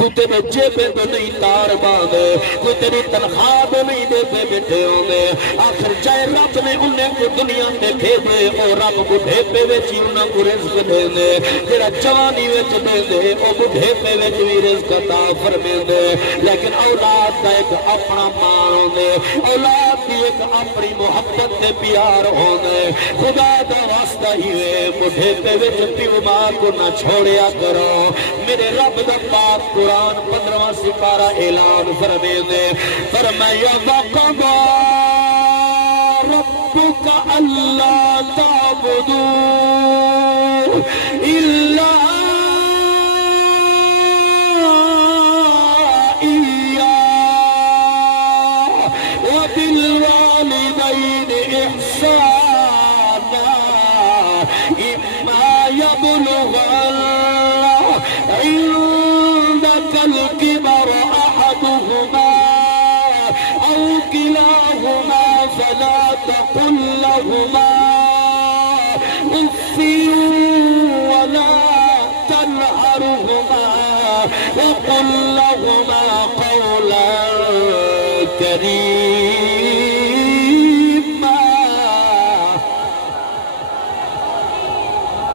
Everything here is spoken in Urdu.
کوئی تیرے جیبے تو نہیں تار باندھے، کوئی تیری تنخواہ تو نہیں دے پہ بیٹھے ہوندے، آخر جائے رب نے انہیں کو دنیا میں بھیجے اور رب بڑھے پہ وچ انہاں کو رزق دے دے، تیرا جوانی وچ دے دے او بڑھے پہ وچ بھی رزق عطا فرمے دے، لیکن اولاد دا ایک اپنا مان ہوندے، اولاد دی ایک اپنی محبت تے پیار ہوندے، خدا دا واسطہ ہی ہے بڑھے پہ وچ پیو ماں کو نہ چھوڑیا کرو۔ میرے رب دا پاک قرآن 15واں سپارہ اعلان فرمے دے، فرمایا وَقَضَى رَبُّكَ أَلَّا تَعْبُدُوا إِلَّا إِيَّاهُ وَبِالْوَالِدَيْنِ إِحْسَانًا إِمَّا يَبْلُغَنَّ عندك الكبر أحدهما أو كلاهما فلا تقل لهما أف ولا تنهرهما وقل لهما قولا كريما